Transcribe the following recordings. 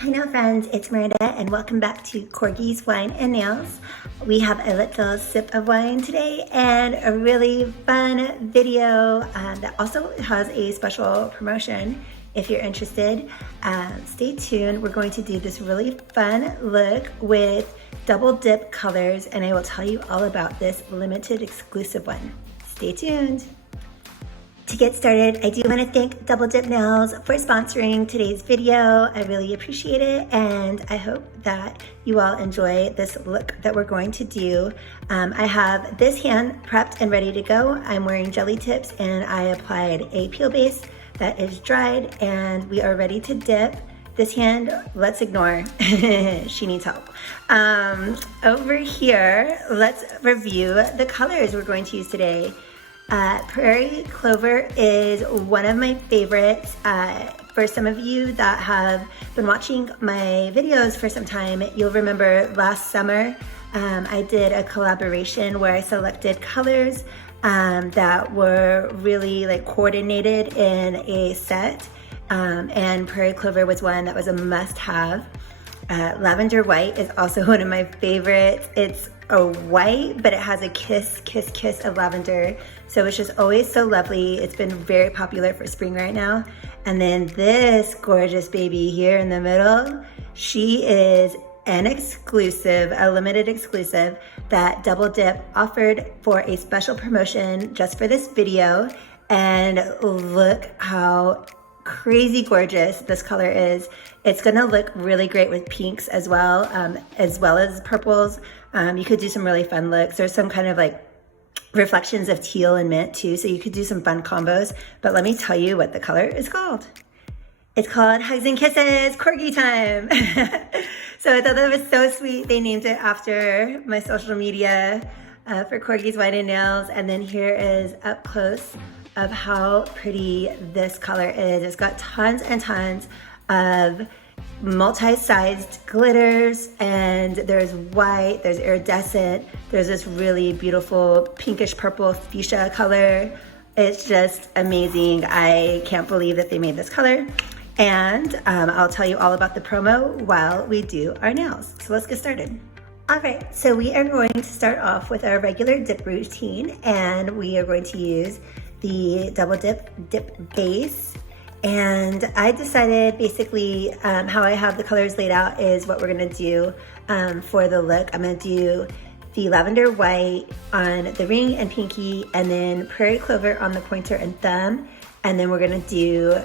Hi now friends, it's Miranda and welcome back to Corgi's Wine and Nails. We have a little sip of wine today and a really fun video that also has a special promotion. If you're interested, stay tuned. We're going to do this really fun look with double dip colors and I will tell you all about this limited exclusive one. Stay tuned. To get started, I do want to thank Double Dip Nails for sponsoring today's video. I really appreciate it and I hope that you all enjoy this look that we're going to do. I have this hand prepped and ready to go. I'm wearing jelly tips and I applied a peel base that is dried and we are ready to dip. This hand, let's ignore, she needs help. Over here, let's review the colors we're going to use today. Prairie Clover is one of my favorites. For some of you that have been watching my videos for some time, you'll remember last summer I did a collaboration where I selected colors that were really like coordinated in a set, and Prairie Clover was one that was a must-have. Lavender White is also one of my favorites. It's a white, but it has a kiss of lavender. So it's just always so lovely. It's been very popular for spring right now. And then this gorgeous baby here in the middle, she is an exclusive, a limited exclusive that Double Dip offered for a special promotion just for this video. And look how crazy gorgeous this color is. It's gonna look really great with pinks as well as purples. You could do some really fun looks. There's some kind of like reflections of teal and mint too, so you could do some fun combos. But let me tell you what the color is called. It's called Hugs and Kisses Corgi Time. So I thought that was so sweet. They named it after my social media for Corgi's Wine and Nails. And then here is up close of how pretty this color is. It's got tons and tons of multi-sized glitters, and there's white, there's iridescent, there's this really beautiful pinkish purple fuchsia color. It's just amazing. I can't believe that they made this color. And I'll tell you all about the promo while we do our nails. So let's get started. All right, so we are going to start off with our regular dip routine, and we are going to use the Double Dip base. And I decided basically how I have the colors laid out is what we're gonna do for the look. I'm gonna do the lavender white on the ring and pinky, and then Prairie Clover on the pointer and thumb. And then we're gonna do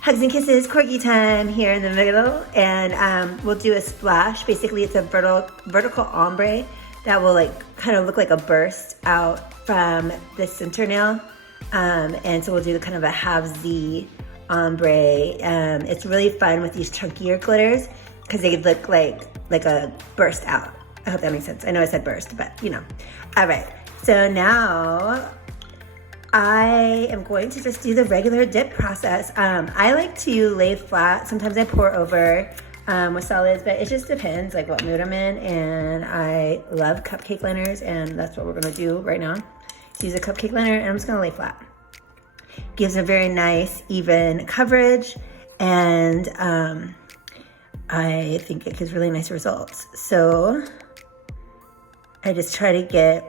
Hugs and Kisses Corgi Time here in the middle. And we'll do a splash. Basically it's a vertical ombre that will like kind of look like a burst out from the center nail. And so we'll do kind of a half Z ombre. It's really fun with these chunkier glitters because they look like a burst out. I hope that makes sense. I know I said burst, but you know. All right, so now I am going to just do the regular dip process. I like to lay flat. Sometimes I pour over with solids, but it just depends like what mood I'm in. And I love cupcake liners, and that's what we're gonna do right now. So use a cupcake liner, and I'm just gonna lay flat. Gives a very nice even coverage, and I think it gives really nice results. So I just try to get,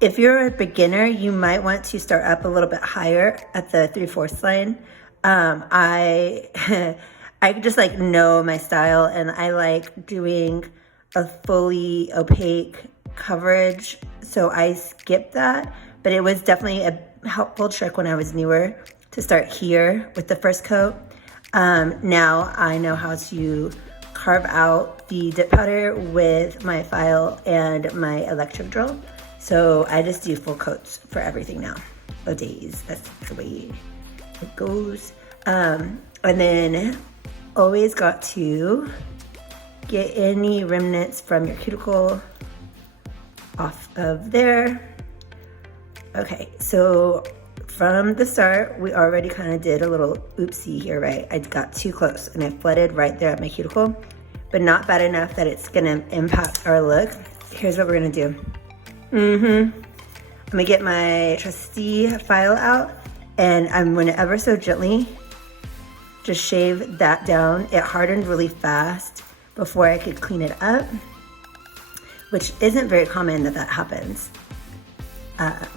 if you're a beginner, you might want to start up a little bit higher at the 3/4 line. I just like know my style, and I like doing a fully opaque coverage, so I skipped that. But it was definitely a helpful trick when I was newer to start here with the first coat. Now I know how to carve out the dip powder with my file and my electric drill. So I just do full coats for everything now. Oh days, that's the way it goes. And then always got to get any remnants from your cuticle off of there. Okay, so from the start, we already kind of did a little oopsie here, right? I got too close and I flooded right there at my cuticle, but not bad enough that it's gonna impact our look. Here's what we're gonna do. I'm gonna get my trusty file out, and I'm gonna ever so gently just shave that down. It hardened really fast before I could clean it up, which isn't very common that happens.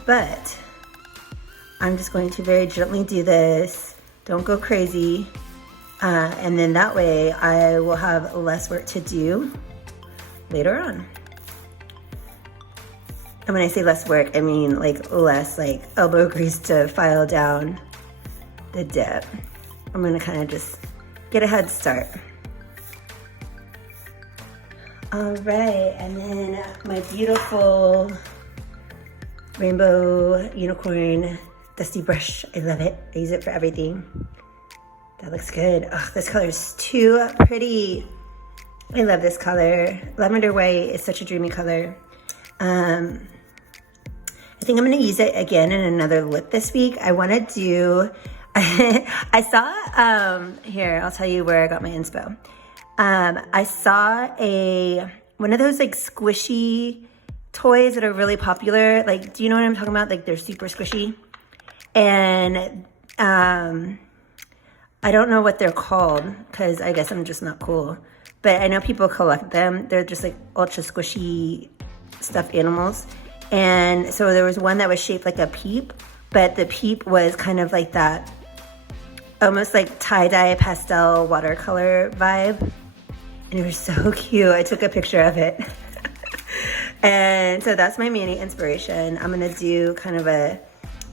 But I'm just going to very gently do this. Don't go crazy. And then that way I will have less work to do later on. And when I say less work, I mean like less like elbow grease to file down the dip. I'm gonna kind of just get a head start. All right, and then my beautiful rainbow unicorn dusty brush. I love it. I use it for everything. That looks good. Oh, this color is too pretty. I love this color. Lavender white is such a dreamy color. I think I'm gonna use it again in another lip this week. I wanna do, I saw, here, I'll tell you where I got my inspo. I saw one of those like squishy toys that are really popular. Like, do you know what I'm talking about? Like they're super squishy. And I don't know what they're called because I guess I'm just not cool. But I know people collect them. They're just like ultra squishy stuffed animals. And so there was one that was shaped like a peep, but the peep was kind of like that almost like tie-dye pastel watercolor vibe. And it was so cute. I took a picture of it. And so that's my mani inspiration. I'm gonna do kind of a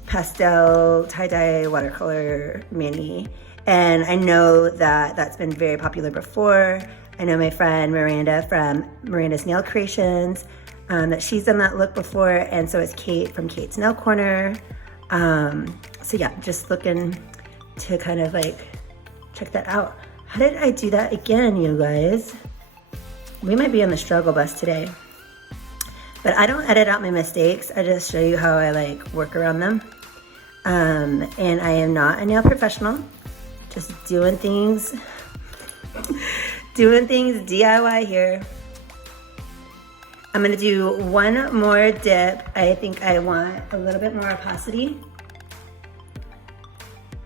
pastel tie-dye watercolor mani. And I know that that's been very popular before. I know my friend Miranda from Miranda's Nail Creations, that she's done that look before, and so is Kate from Kate's Nail Corner. So yeah, just looking to kind of like check that out. How did I do that again, you guys? We might be on the struggle bus today. But I don't edit out my mistakes. I just show you how I like work around them. And I am not a nail professional. Just doing things DIY here. I'm gonna do one more dip. I think I want a little bit more opacity.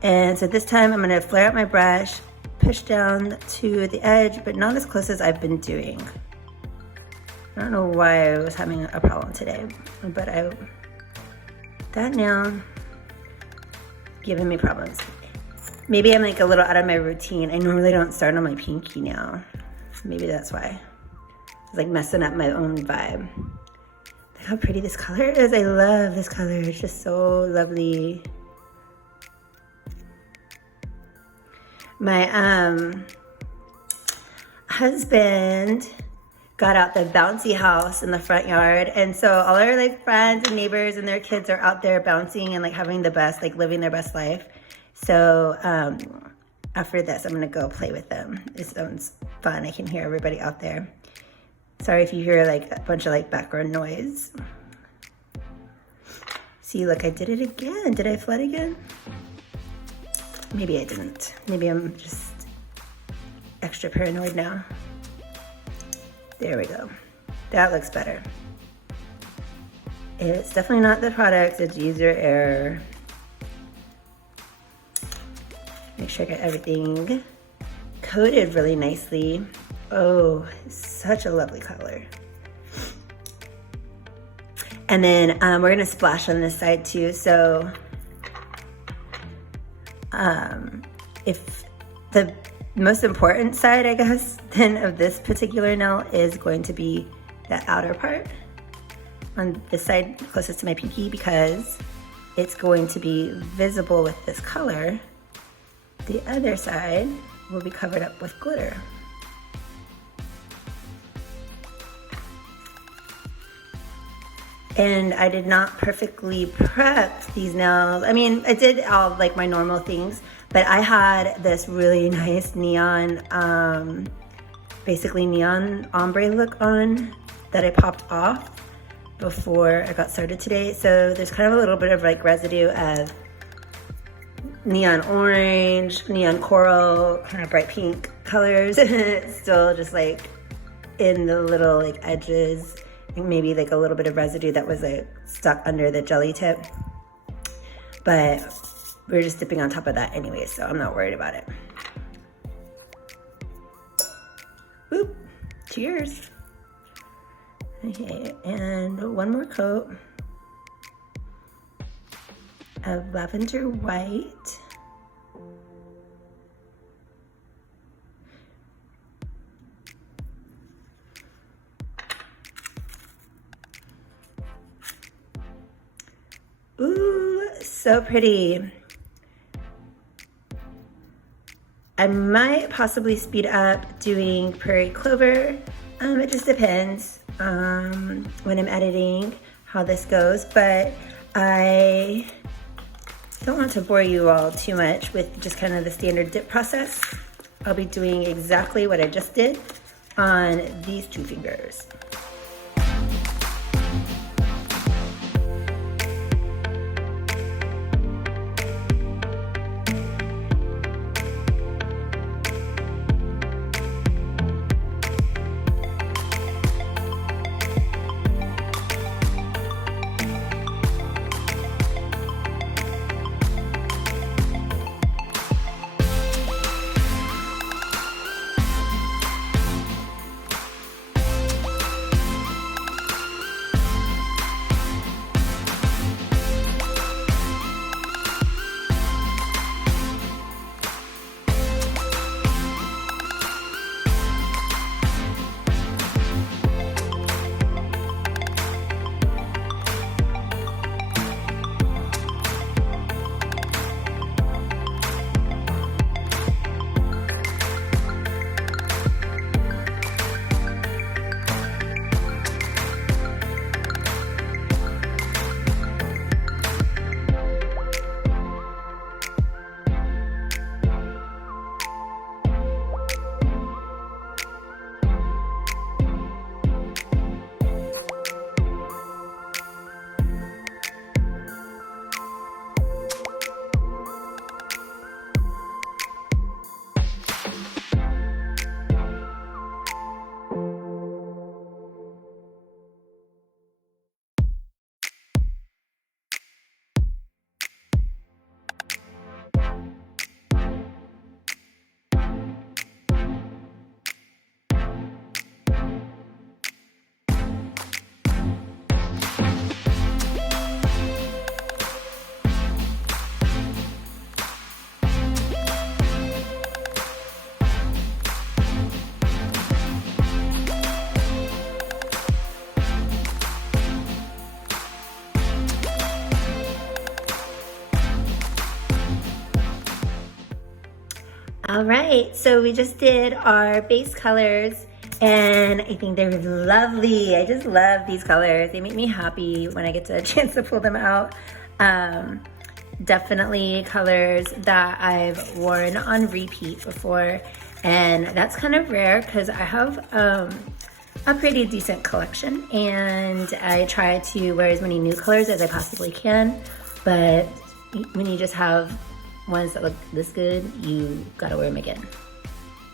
And so this time I'm gonna flare out my brush, push down to the edge, but not as close as I've been doing. I don't know why I was having a problem today, but that nail giving me problems. Maybe I'm like a little out of my routine. I normally don't start on my pinky now. Maybe that's why. It's like messing up my own vibe. Look how pretty this color is. I love this color. It's just so lovely. My husband got out the bouncy house in the front yard, and so all our like friends and neighbors and their kids are out there bouncing and like having the best, like living their best life. So after this, I'm gonna go play with them. It sounds fun. I can hear everybody out there. Sorry if you hear like a bunch of like background noise. See, look, I did it again. Did I flood again? Maybe I didn't. Maybe I'm just extra paranoid now. There we go. That looks better. It's definitely not the product, it's user error. Make sure I get everything coated really nicely. Oh, such a lovely color. And then we're gonna splash on this side too. So if the most important side, I guess, then of this particular nail is going to be that outer part on this side closest to my pinky, because it's going to be visible with this color. The other side will be covered up with glitter. And I did not perfectly prep these nails. I mean, I did all like my normal things, but I had this really nice neon, basically neon ombre look on that I popped off before I got started today. So there's kind of a little bit of like residue of neon orange, neon coral, kind of bright pink colors. Still just like in the little like edges, maybe like a little bit of residue that was like stuck under the jelly tip. But we're just dipping on top of that anyway, so I'm not worried about it. Cheers. Okay, and one more coat of lavender white. Ooh, so pretty. I might possibly speed up doing prairie clover. It just depends when I'm editing how this goes, but I don't want to bore you all too much with just kind of the standard dip process. I'll be doing exactly what I just did on these two fingers. All right, so we just did our base colors and I think they're lovely. I just love these colors. They make me happy when I get a chance to pull them out. Definitely colors that I've worn on repeat before, and that's kind of rare because I have a pretty decent collection and I try to wear as many new colors as I possibly can, but when you just have ones that look this good, you gotta wear them again.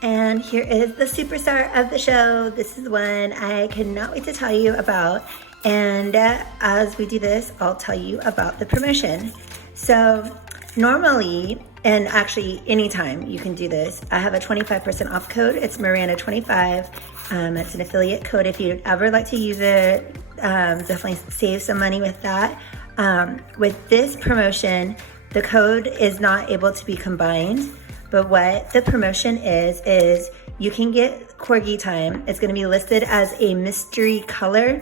And here is the superstar of the show. This is one I cannot wait to tell you about. And as we do this, I'll tell you about the promotion. So normally, and actually anytime you can do this, I have a 25% off code. It's Miranda25. It's an affiliate code. If you'd ever like to use it, definitely save some money with that. With this promotion, the code is not able to be combined, but what the promotion is you can get Corgi Time. It's gonna be listed as a mystery color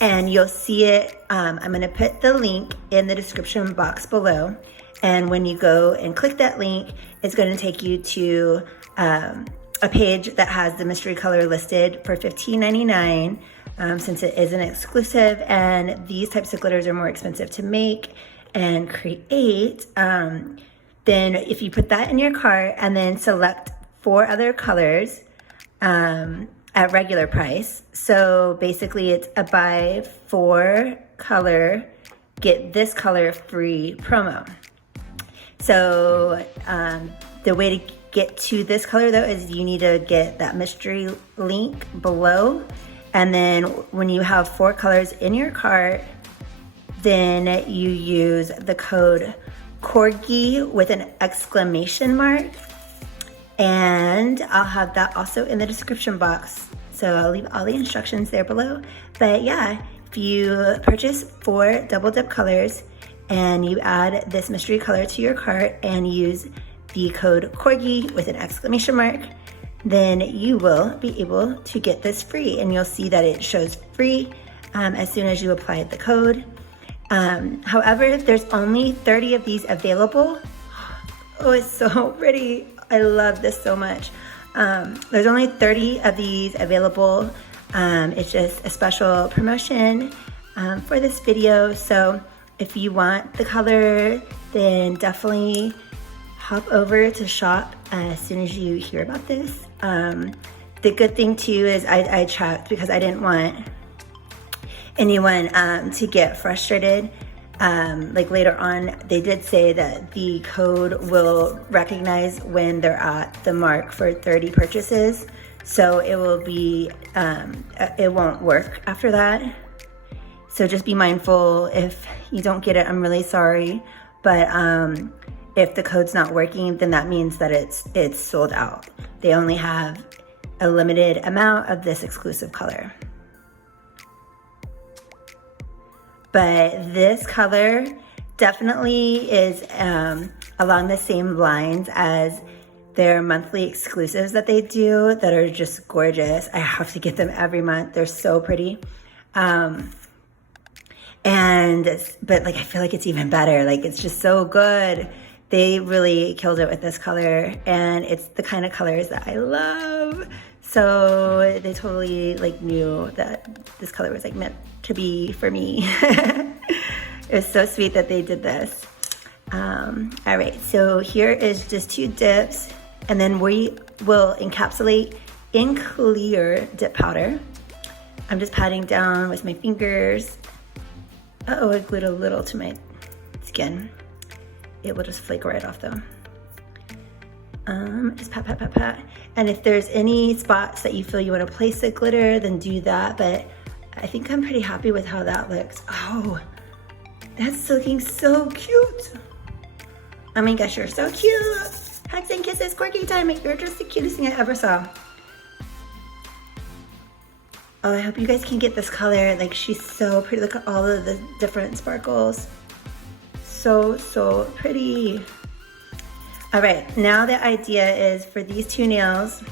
and you'll see it. I'm gonna put the link in the description box below. And when you go and click that link, it's gonna take you to a page that has the mystery color listed for $15.99 since it is an exclusive and these types of glitters are more expensive to make and create. Then if you put that in your cart and then select 4 other colors at regular price. So basically it's a buy 4 color, get this color free promo. So the way to get to this color though is you need to get that mystery link below. And then when you have 4 colors in your cart, then you use the code Corgi with an exclamation mark. And I'll have that also in the description box So I'll leave all the instructions there below. But yeah, if you purchase 4 double dip colors and you add this mystery color to your cart and use the code Corgi with an exclamation mark, then you will be able to get this free, and you'll see that it shows free as soon as you apply the code. However, there's only 30 of these available. Oh, it's so pretty. I love this so much. There's only 30 of these available. It's just a special promotion for this video. So if you want the color, then definitely hop over to shop as soon as you hear about this. The good thing too is I checked because I didn't want anyone to get frustrated. Like later on, they did say that the code will recognize when they're at the mark for 30 purchases. So it will be, it won't work after that. So just be mindful. If you don't get it, I'm really sorry. But if the code's not working, then that means that it's sold out. They only have a limited amount of this exclusive color. But this color definitely is along the same lines as their monthly exclusives that they do that are just gorgeous. I have to get them every month. They're so pretty. But like, I feel like it's even better. Like, it's just so good. They really killed it with this color, and it's the kind of colors that I love. So they totally like knew that this color was like meant to be for me. It was so sweet that they did this. All right, so here is just 2 dips, and then we will encapsulate in clear dip powder. I'm just patting down with my fingers. Uh-oh, I glued a little to my skin. It will just flake right off though. Just pat, pat, pat, pat. And if there's any spots that you feel you want to place the glitter, then do that. But I think I'm pretty happy with how that looks. Oh, that's looking so cute. Oh my gosh, you're so cute. Hugs and kisses, Corgi Time. You're just the cutest thing I ever saw. Oh, I hope you guys can get this color. Like, she's so pretty. Look at all of the different sparkles. So pretty. All right, now the idea is for these 2 nails,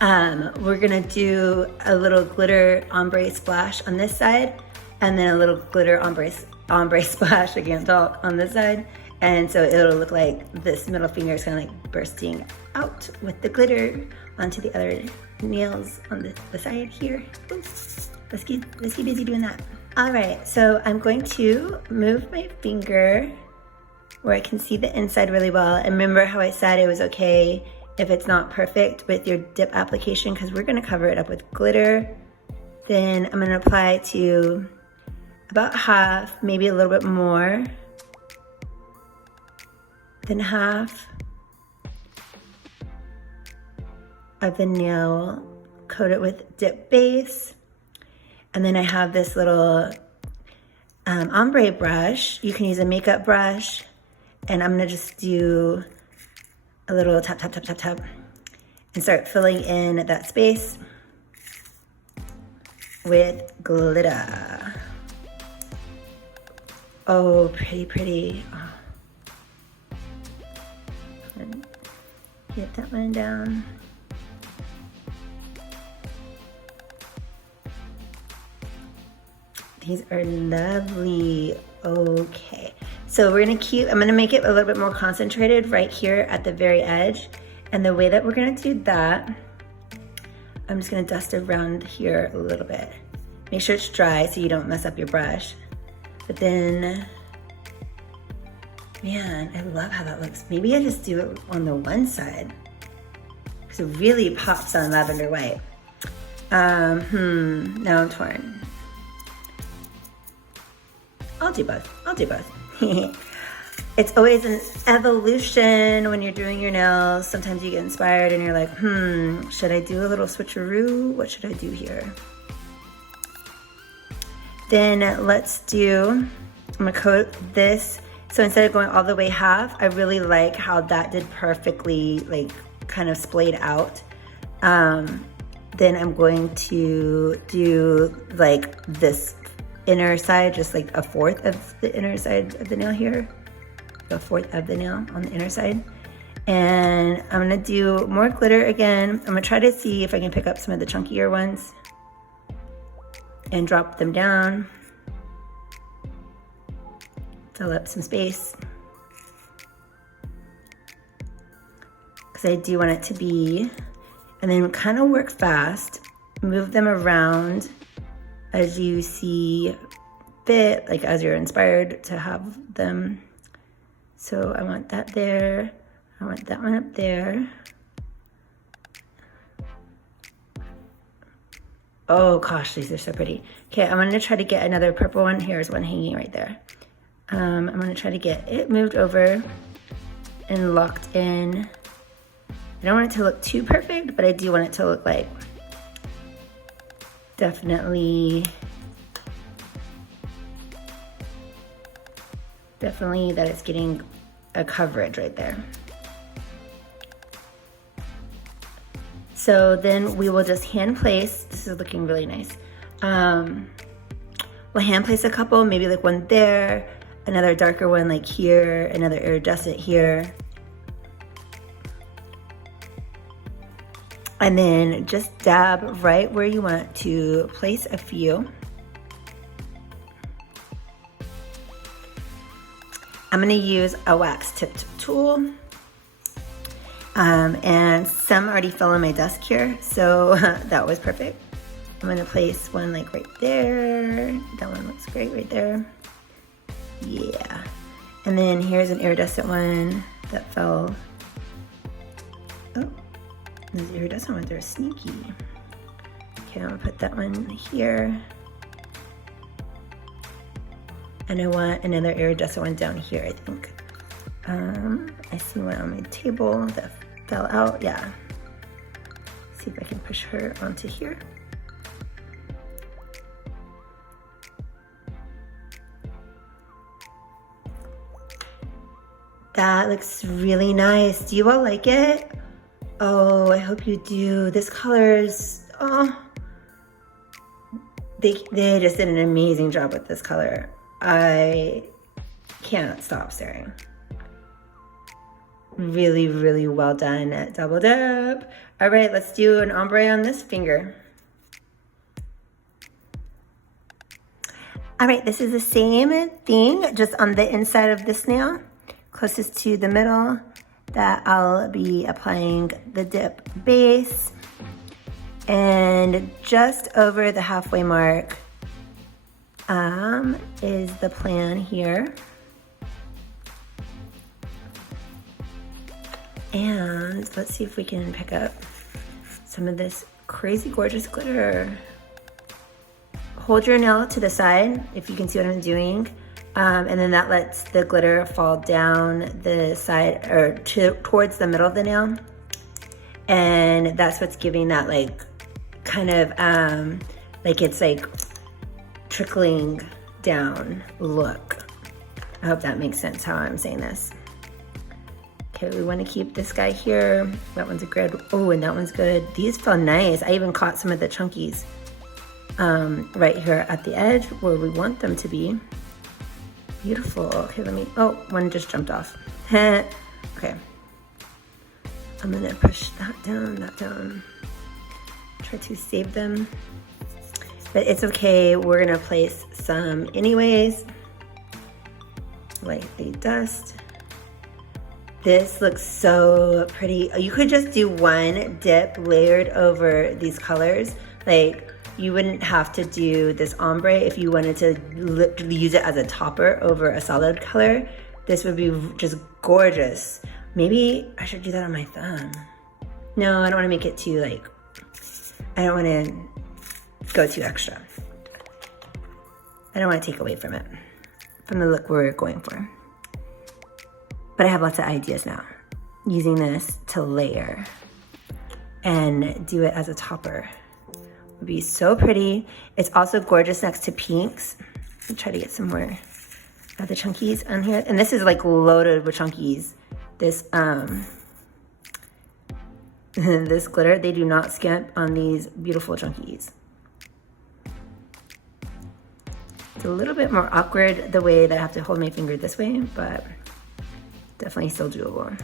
we're gonna do a little glitter ombre splash on this side, and then a little glitter ombre splash, I can't talk, on this side. And so it'll look like this middle finger is kind of like bursting out with the glitter onto the other nails on the side here. Ooh, let's get busy doing that. All right, so I'm going to move my finger where I can see the inside really well. And remember how I said it was okay if it's not perfect with your dip application, because we're gonna cover it up with glitter. Then I'm gonna apply to about half, maybe a little bit more than half of the nail, coat it with dip base. And then I have this little ombre brush. You can use a makeup brush. And I'm gonna just do a little tap, tap, tap, tap, tap, and start filling in that space with glitter. Oh, pretty, pretty. Oh. Get that one down. These are lovely. Okay, so we're I'm gonna make it a little bit more concentrated right here at the very edge. And the way that we're gonna do that, I'm just gonna dust around here a little bit. Make sure it's dry so you don't mess up your brush. But then, man, I love how that looks. Maybe I just do it on the one side, because it really pops on lavender white. Now I'm torn. I'll do both. It's always an evolution when you're doing your nails. Sometimes you get inspired and you're like, should I do a little switcheroo? What should I do here? Then I'm gonna coat this. So instead of going all the way half, I really like how that did perfectly, like kind of splayed out. Then I'm going to do like this inner side, just like a fourth of the inner side of the nail here, a fourth of the nail on the inner side. And I'm gonna do more glitter again. I'm gonna try to see if I can pick up some of the chunkier ones and drop them down, fill up some space. Because I do want it to be, and then kind of work fast, move them around as you see fit, like as you're inspired to have them. So I want that there, I want that one up there. Oh gosh, these are so pretty. Okay, I'm gonna try to get another purple one. Here's one hanging right there. I'm gonna try to get it moved over and locked in. I don't want it to look too perfect, but I do want it to look like definitely that it's getting a coverage right there. So then we will just hand place. This is looking really nice. We'll hand place a couple, maybe like one there, another darker one like here, another iridescent here. And then just dab right where you want to place a few. I'm gonna use a wax tipped tool. And some already fell on my desk here, so that was perfect. I'm gonna place one like right there. That one looks great right there. Yeah. And then here's an iridescent one that fell. Oh. Those iridescent ones are sneaky. Okay, I'm gonna put that one here. And I want another iridescent one down here, I think. I see one on my table that fell out, yeah. See if I can push her onto here. That looks really nice. Do you all like it? Oh, I hope you do. This color's, oh, they just did an amazing job with this color. I can't stop staring. Really, really well done at Double Dip. All right, let's do an ombre on this finger. All right, this is the same thing, just on the inside of this nail, closest to the middle, that I'll be applying the dip base. And just over the halfway mark is the plan here. And let's see if we can pick up some of this crazy gorgeous glitter. Hold your nail to the side if you can see what I'm doing. And then that lets the glitter fall down the side or towards the middle of the nail. And that's what's giving that like kind of like it's like trickling down look. I hope that makes sense how I'm saying this. Okay, we want to keep this guy here. That one's a good. Oh, and that one's good. These feel nice. I even caught some of the chunkies right here at the edge where we want them to be. Beautiful. Okay, let me, oh, one just jumped off. Okay. I'm gonna push that down. Try to save them. But it's okay, we're gonna place some anyways. Lightly dust. This looks so pretty. You could just do one dip layered over these colors. Like, you wouldn't have to do this ombre if you wanted to use it as a topper over a solid color. This would be just gorgeous. Maybe I should do that on my thumb. No, I don't want to make it too like, I don't want to go too extra. I don't want to take away from it, from the look we're going for. But I have lots of ideas now. Using this to layer and do it as a topper. Would be so pretty. It's also gorgeous next to pinks. Let me try to get some more of the chunkies on here. And this is like loaded with chunkies. This this glitter. They do not skimp on these beautiful chunkies. It's a little bit more awkward the way that I have to hold my finger this way, but definitely still doable.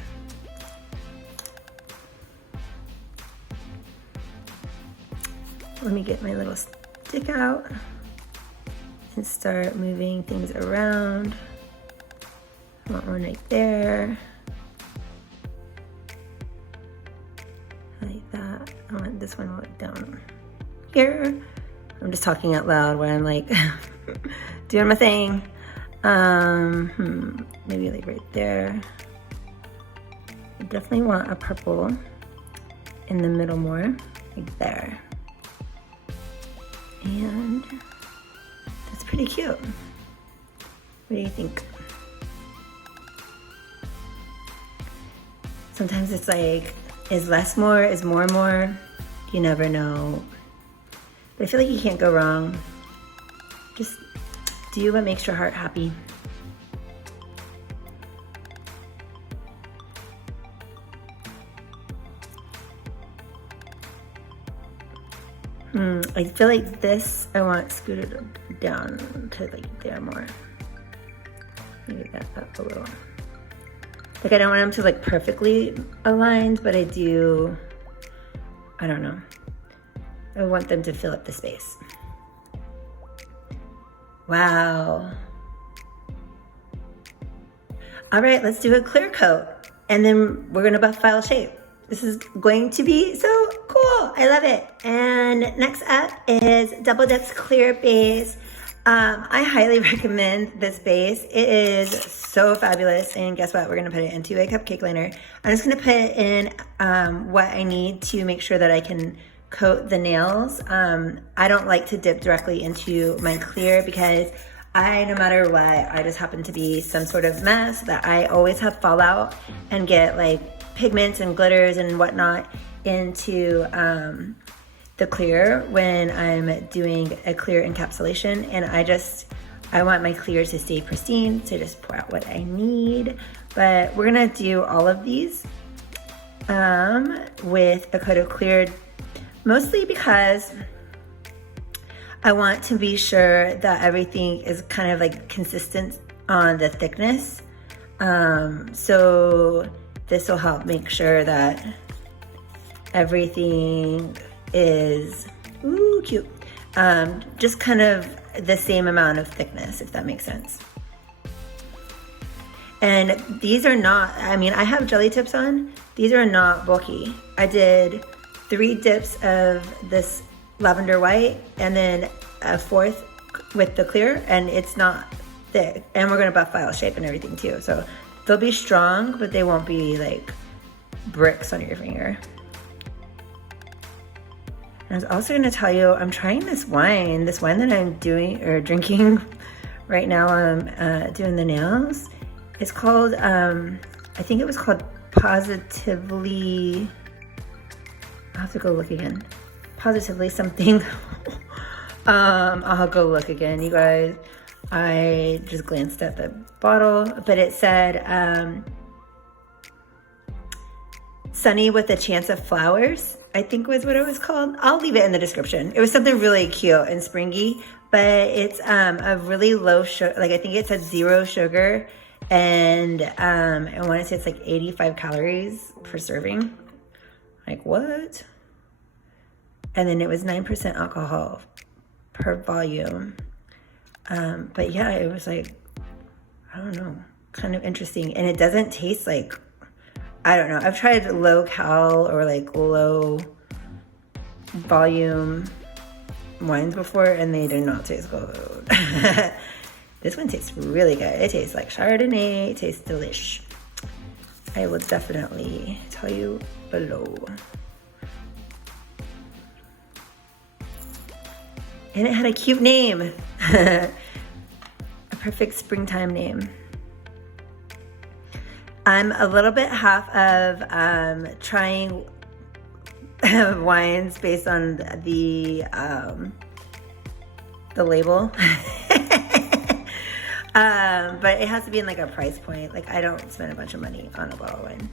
Let me get my little stick out and start moving things around. I want one right there. Like that. I want this one right down here. I'm just talking out loud when I'm like doing my thing. Maybe like right there. I definitely want a purple in the middle more, like there. And that's pretty cute. What do you think? Sometimes it's like, is less more, is more more? You never know. But I feel like you can't go wrong. Just do what makes your heart happy. I feel like this, I want scooted down to like there more. Maybe that up a little. Like I don't want them to like perfectly aligned, but I do, I don't know. I want them to fill up the space. Wow. All right, let's do a clear coat. And then we're gonna buff file shape. This is going to be so cool. I love it. And next up is Double Dutch Clear Base. I highly recommend this base. It is so fabulous. And guess what? We're gonna put it into a cupcake liner. I'm just gonna put in what I need to make sure that I can coat the nails. I don't like to dip directly into my clear because no matter what, I just happen to be some sort of mess that I always have fallout and get like pigments and glitters and whatnot into the clear when I'm doing a clear encapsulation, and I want my clear to stay pristine, so just pour out what I need. But we're gonna do all of these with a coat of clear, mostly because I want to be sure that everything is kind of like consistent on the thickness. So this will help make sure that everything is, ooh, cute. Just kind of the same amount of thickness, if that makes sense. And these are not, I mean, I have jelly tips on. These are not bulky. I did 3 dips of this lavender white and then a 4th with the clear, and it's not thick. And we're gonna buff file shape and everything too. So they'll be strong, but they won't be like bricks on your finger. And I was also gonna tell you, I'm trying this wine that I'm doing or drinking right now. I'm doing the nails. It's called, I think it was called Positively, I'll have to go look again. Positively something. I'll go look again, you guys. I just glanced at the bottle, but it said Sunny with a Chance of Flowers, I think was what it was called. I'll leave it in the description. It was something really cute and springy, but it's a really low sugar, like I think it said 0 sugar, and I want to say it's like 85 calories per serving. Like what? And then it was 9% alcohol per volume. But yeah, it was like, I don't know, kind of interesting. And it doesn't taste like, I don't know. I've tried low cal or like low volume wines before, and they do not taste good. This one tastes really good. It tastes like Chardonnay. It tastes delish. I will definitely tell you below. And it had a cute name. A perfect springtime name. I'm a little bit half of trying wines based on the label. But it has to be in like a price point. Like I don't spend a bunch of money on a bottle of wine.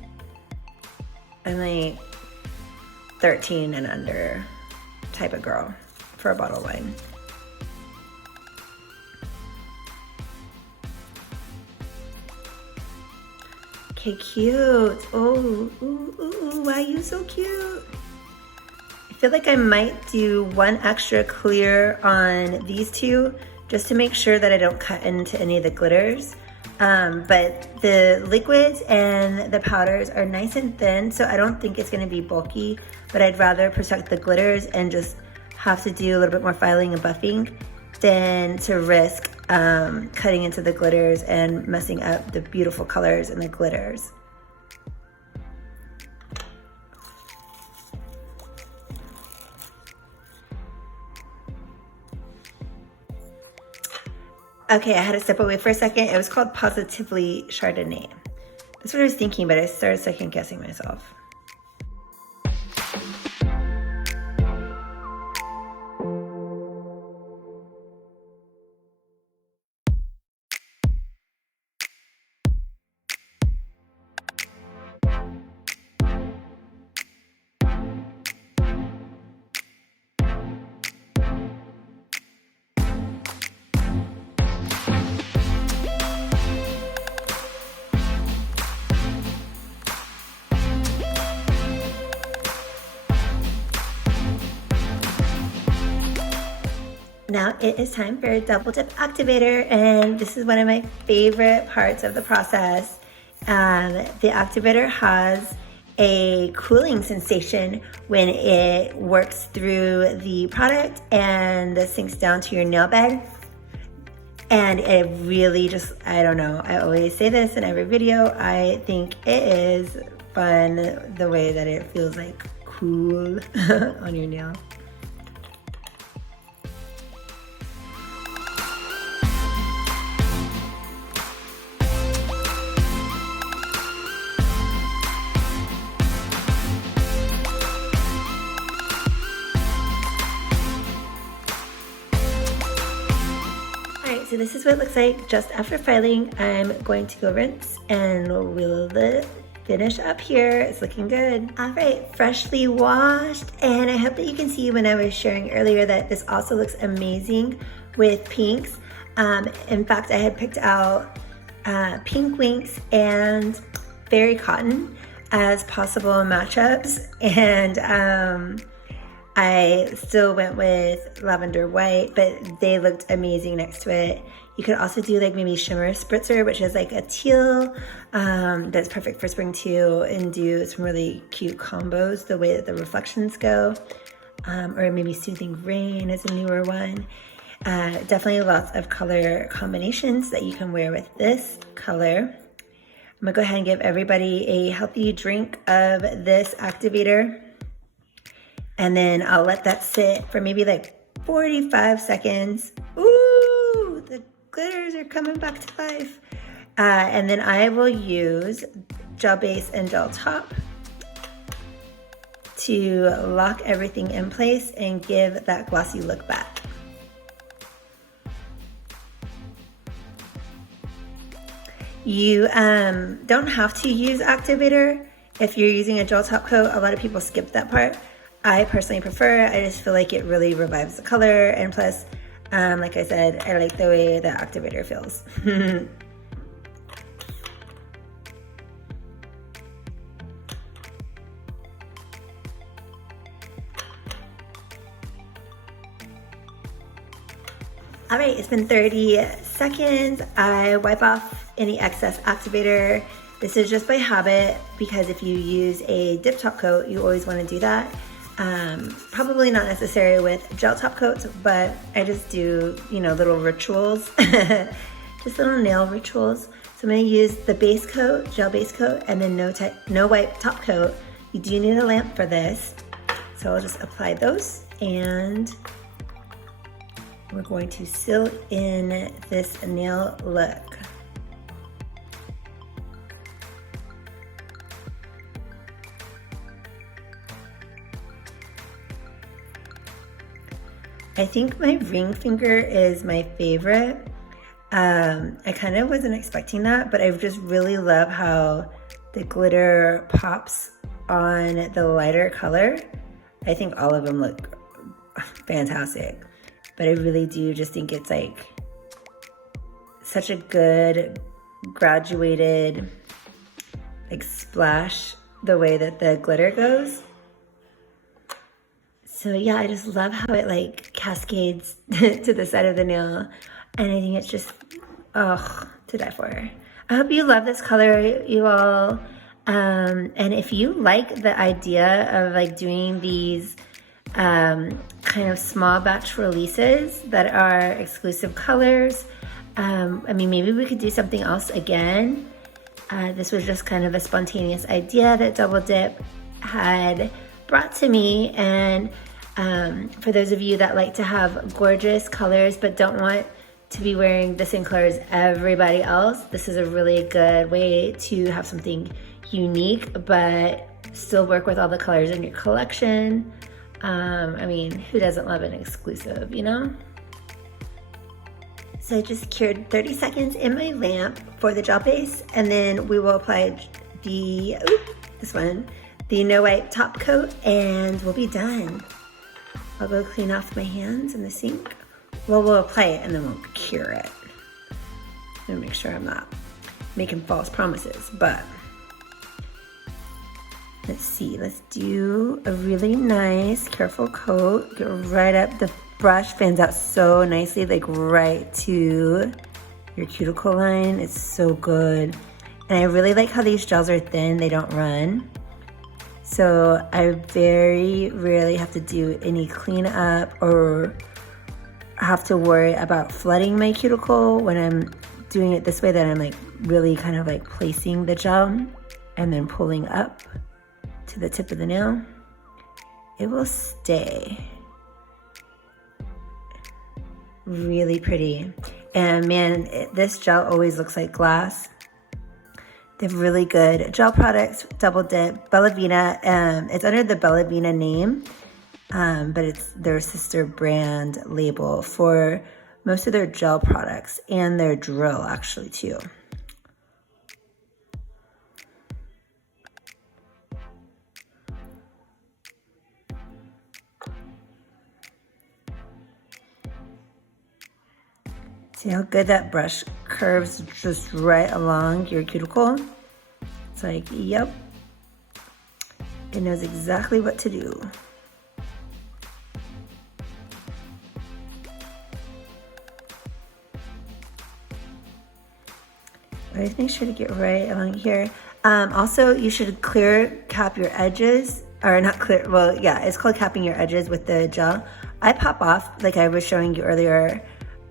I'm like, 13 and under type of girl for a bottle of wine. Okay, cute. Oh, ooh, wow, you're so cute. I feel like I might do one extra clear on these two just to make sure that I don't cut into any of the glitters. But the liquids and the powders are nice and thin, so I don't think it's gonna be bulky, but I'd rather protect the glitters and just have to do a little bit more filing and buffing than to risk cutting into the glitters and messing up the beautiful colors and the glitters. Okay, I had to step away for a second. It was called Positively Chardonnay. That's what I was thinking, but I started second guessing myself. Now it is time for a double dip activator, and this is one of my favorite parts of the process. The activator has a cooling sensation when it works through the product and sinks down to your nail bed. And it really just, I don't know, I always say this in every video, I think it is fun the way that it feels like cool on your nail. So this is what it looks like just after filing. I'm going to go rinse and we'll finish up here. It's looking good. All right, freshly washed. And I hope that you can see when I was sharing earlier that this also looks amazing with pinks. In fact, I had picked out pink winks and fairy cotton as possible matchups. And I still went with lavender white, but they looked amazing next to it. You could also do like maybe shimmer spritzer, which is like a teal that's perfect for spring too, and do some really cute combos the way that the reflections go. Or maybe soothing rain is a newer one. Definitely lots of color combinations that you can wear with this color. I'm gonna go ahead and give everybody a healthy drink of this activator. And then I'll let that sit for maybe like 45 seconds. Ooh, the glitters are coming back to life. And then I will use gel base and gel top to lock everything in place and give that glossy look back. You don't have to use activator if you're using a gel top coat. A lot of people skip that part. I personally prefer it. I just feel like it really revives the color, and plus, like I said, I like the way the activator feels. All right, it's been 30 seconds. I wipe off any excess activator. This is just by habit, because if you use a dip top coat, you always want to do that. Probably not necessary with gel top coats, but I just do, you know, little rituals, just little nail rituals. So I'm going to use the base coat, gel base coat, and then no wipe top coat. You do need a lamp for this. So I'll just apply those, and we're going to seal in this nail look. I think my ring finger is my favorite. I kind of wasn't expecting that, but I just really love how the glitter pops on the lighter color. I think all of them look fantastic, but I really do just think it's like such a good graduated like splash the way that the glitter goes. So yeah, I just love how it like cascades to the side of the nail, and I think it's just, oh, to die for. I hope you love this color, you all. And if you like the idea of like doing these kind of small batch releases that are exclusive colors, I mean, maybe we could do something else again. This was just kind of a spontaneous idea that Double Dip had brought to me, and for those of you that like to have gorgeous colors but don't want to be wearing the same color as everybody else, this is a really good way to have something unique but still work with all the colors in your collection. I mean, who doesn't love an exclusive, you know? So I just cured 30 seconds in my lamp for the gel base, and then we will apply the, the no wipe top coat, and we'll be done. I'll go clean off my hands in the sink. Well, we'll apply it and then we'll cure it. I'm gonna make sure I'm not making false promises, but let's see, let's do a really nice, careful coat. Get right up, the brush fans out so nicely, like right to your cuticle line. It's so good. And I really like how these gels are thin, they don't run. So I very rarely have to do any cleanup or have to worry about flooding my cuticle when I'm doing it this way, that I'm like really kind of like placing the gel and then pulling up to the tip of the nail. It will stay really pretty. And man, this gel always looks like glass. They have really good gel products. Double Dip, Bella Vita. It's under the Bella Vita name, but it's their sister brand label for most of their gel products and their drill actually too. See how good that brush curves just right along your cuticle? It's like, yep. It knows exactly what to do. Always make sure to get right along here. Also, you should clear cap your edges, or not clear, well, yeah, it's called capping your edges with the gel. I pop off, like I was showing you earlier,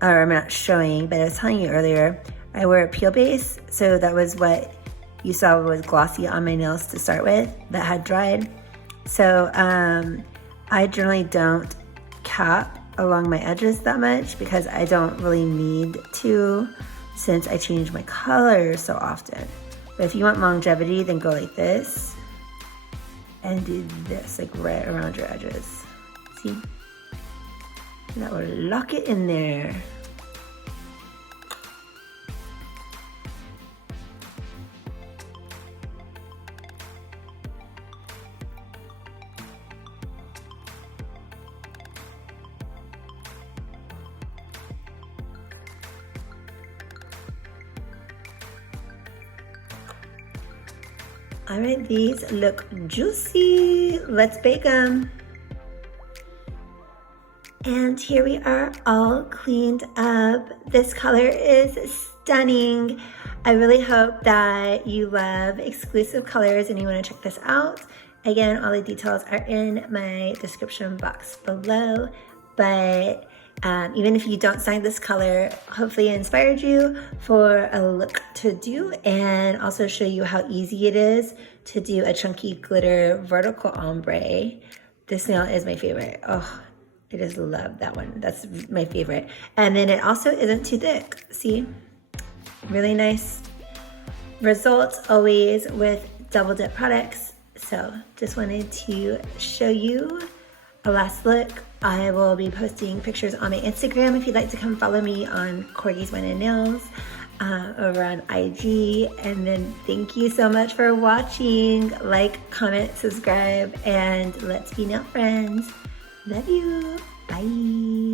or I'm not showing, but I was telling you earlier, I wear a peel base, so that was what you saw was glossy on my nails to start with that had dried. So I generally don't cap along my edges that much because I don't really need to, since I change my color so often. But if you want longevity, then go like this and do this, like right around your edges. See? That will lock it in there. All right, these look juicy. Let's bake them. And here we are, all cleaned up. This color is stunning. I really hope that you love exclusive colors and you want to check this out. Again, all the details are in my description box below. But even if you don't sign this color, hopefully it inspired you for a look to do, and also show you how easy it is to do a chunky glitter vertical ombre. This nail is my favorite. Oh, I just love that one. That's my favorite. And then it also isn't too thick. See? Really nice results always with Double Dip products. So just wanted to show you a last look. I will be posting pictures on my Instagram if you'd like to come follow me on Corgi's Wine and Nails. over on IG. And then thank you so much for watching. Like, comment, subscribe, and let's be nail friends. Love you. Bye.